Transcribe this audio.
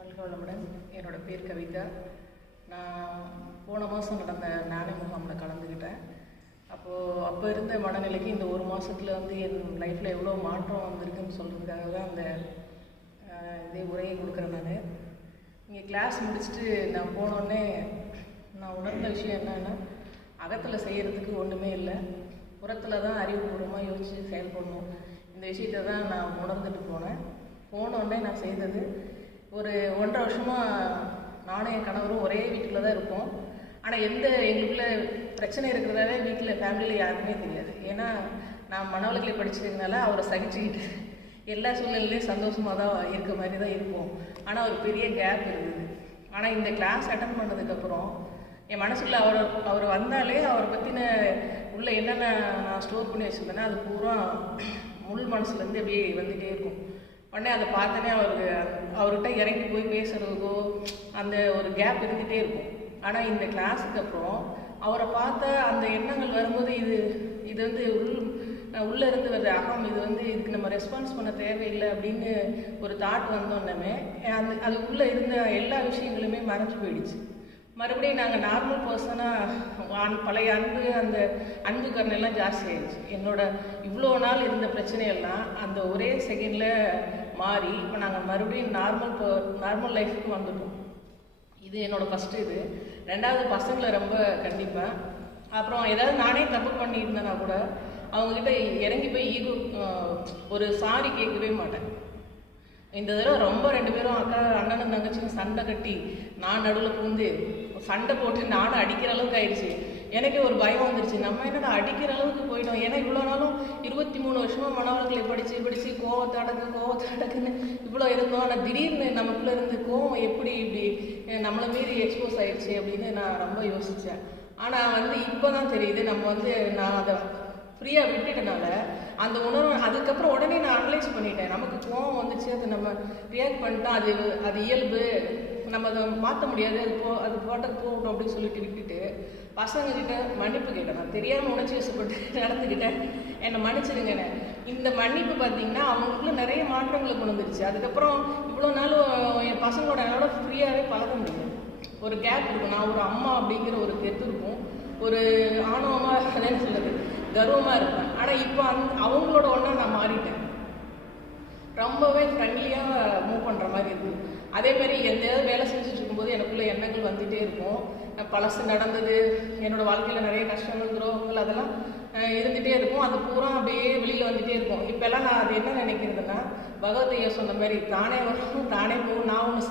வாழ்க வளமுடன். என்னோட பேர் கவிதா. நான் போன மாதம் நடந்த ஞான முகாமில் கலந்துக்கிட்டேன். அப்போ இருந்த மனநிலைக்கு இந்த ஒரு மாதத்தில் என் லைஃப்பில் எவ்வளோ மாற்றம் வந்திருக்குன்னு சொல்கிறதுக்காக தான் அந்த இதே உரையை கொடுக்குறேன். நான் இங்கே கிளாஸ் முடிச்சுட்டு நான் போனோடனே நான் உணர்ந்த விஷயம் என்னன்னா, அகத்தில் செய்கிறதுக்கு ஒன்றுமே இல்லை, புறத்தில் தான் அறிவுபூர்வமாக யோசித்து செயல்படணும். இந்த விஷயத்தை தான் நான் உணர்ந்துட்டு போனோடனே நான் செய்தது, ஒரு 1.5 வருஷமாக நானும் என் கணவரும் ஒரே வீட்டில் தான் இருப்போம். ஆனால் எங்களுக்குள்ள பிரச்சனை இருக்கிறதாவே வீட்டில் ஃபேமிலியில் யாருக்குமே தெரியாது. ஏன்னா நான் மனவளக்கலை படிச்சதுனால அவரை சகிச்சுக்கிட்டு எல்லா சூழ்நிலையிலையும் சந்தோஷமாக தான் இருக்க மாதிரி தான் இருப்போம். ஆனால் ஒரு பெரிய கேப் இருந்தது. ஆனால் இந்த கிளாஸ் அட்டன் பண்ணதுக்கப்புறம் என் மனசுக்குள்ள அவர் வந்தாலே அவரை பற்றின உள்ள என்னென்ன நான் ஸ்டோர் பண்ணி வச்சுருந்தேன்னா அது பூரா முள் மனசுலேருந்து அப்படியே வந்துகிட்டே இருக்கும். உடனே அதை பார்த்தோன்னே அவர்கிட்ட இறங்கி போய் பேசுகிறதுக்கோ அந்த ஒரு கேப் இருந்துகிட்டே இருக்கும். ஆனால் இந்த கிளாஸுக்கு அப்புறம் அவரை பார்த்த அந்த எண்ணங்கள் வரும்போது இது உள்ளே இருந்து வருது அகம், இதுக்கு நம்ம ரெஸ்பான்ஸ் பண்ண தேவையில்லை அப்படின்னு ஒரு தாட் வந்தோன்னே அதுக்குள்ளே இருந்த எல்லா விஷயங்களுமே மறைஞ்சு போயிடுச்சு. மறுபடியும் நாங்கள் நார்மல் பர்சனாக பழைய அந்த அன்பு கருணெல்லாம் ஜாஸ்தி ஆயிடுச்சு. என்னோட இவ்வளோ நாள் இருந்த பிரச்சனையெல்லாம் அந்த ஒரே செகண்டில் மாறி இப்போ நாங்கள் மறுபடியும் நார்மல் லைஃபுக்கு வந்துட்டோம். இது என்னோடய ஃபஸ்ட்டு இது. ரெண்டாவது, பசங்களை ரொம்ப கண்டிப்பேன். அப்புறம் ஏதாவது நானே தப்பு பண்ணியிருந்தேன்னா கூட அவங்கக்கிட்ட இறங்கி போய் ஒரு சாரி கேட்கவே மாட்டேன். இந்த தடவை ரொம்ப 2 பேரும் அண்ணனும் தங்கச்சியும் சண்டை கட்டி நான் நடுவில் புகுந்து சண்டை போட்டு நானும் அடிக்கிற அளவுக்கு ஆயிடுச்சு. எனக்கே ஒரு பயம் வந்துருச்சு, நம்ம என்னடா அடிக்கிற அளவுக்கு போயிட்டோம். ஏன்னா இவ்வளோ நாளும் 23 வருஷமாக மனவளக்கலை படித்து கோவத்தடக்குன்னு இவ்வளோ இருந்தோம். ஆனால் திடீர்னு நமக்குள்ளே இருந்து கோவம் இப்படி நம்மளை மீறி எக்ஸ்போஸ் ஆயிடுச்சு அப்படின்னு நான் ரொம்ப யோசித்தேன். ஆனால் இப்போ தான் தெரியுது, நான் அதை ஃப்ரீயாக விட்டுட்டனால அந்த உணர்வு அதுக்கப்புறம் உடனே நான் அனலைஸ் பண்ணிட்டேன். நமக்கு கோவம் வந்துச்சு, அது நம்ம ரியாக்ட் பண்ணிட்டோம், அது இயல்பு, நம்ம அதை மாற்ற முடியாது, அது போட்டது போகட்டும் அப்படின்னு சொல்லிட்டு விட்டுட்டு பசங்கக்கிட்ட மன்னிப்பு கேட்டேன். நான் தெரியாமல் உணர்ச்சி வசப்பட்டு நடந்துக்கிட்டேன், என்னை மன்னிச்சிடுங்கன்னு. இந்த மன்னிப்பு பார்த்தீங்கன்னா அவங்களுக்குள்ள நிறைய மாற்றங்களை கொண்டு வந்துருச்சு. அதுக்கப்புறம் இவ்வளோ நாளும் என் பசங்களோட என்னோட ஃப்ரீயாகவே பழக முடியும். ஒரு கேப் இருக்கும். நான் ஒரு அம்மா அப்படிங்கிற ஒரு கெத்து இருக்கும், ஒரு ஆணவமாக அதேன்னு சொல்லுது கர்வமாக இருப்பேன். ஆனால் இப்போ அவங்களோட ஒன்றா நான் மாறிட்டேன். ரொம்பவே ஃப்ரெண்ட்லியாக மூவ் பண்ணுற மாதிரி இருக்குது. அதேமாதிரி எந்தாவது வேலை செஞ்சுட்டு இருக்கும்போது எனக்குள்ள எண்ணங்கள் வந்துகிட்டே இருக்கும். பழசு நடந்தது, என்னோடய வாழ்க்கையில் நிறைய கஷ்டங்கள், துரோகங்கள் அதெல்லாம் இருந்துகிட்டே இருக்கும். அது பூரா அப்படியே வெளியில் வந்துகிட்டே இருக்கும். இப்போல்லாம் நான் அது என்ன நினைக்கிறதுன்னா, பகவத்கீதை சொன்ன மாதிரி தானே வரும் தானே போகும், நான் ஒன்று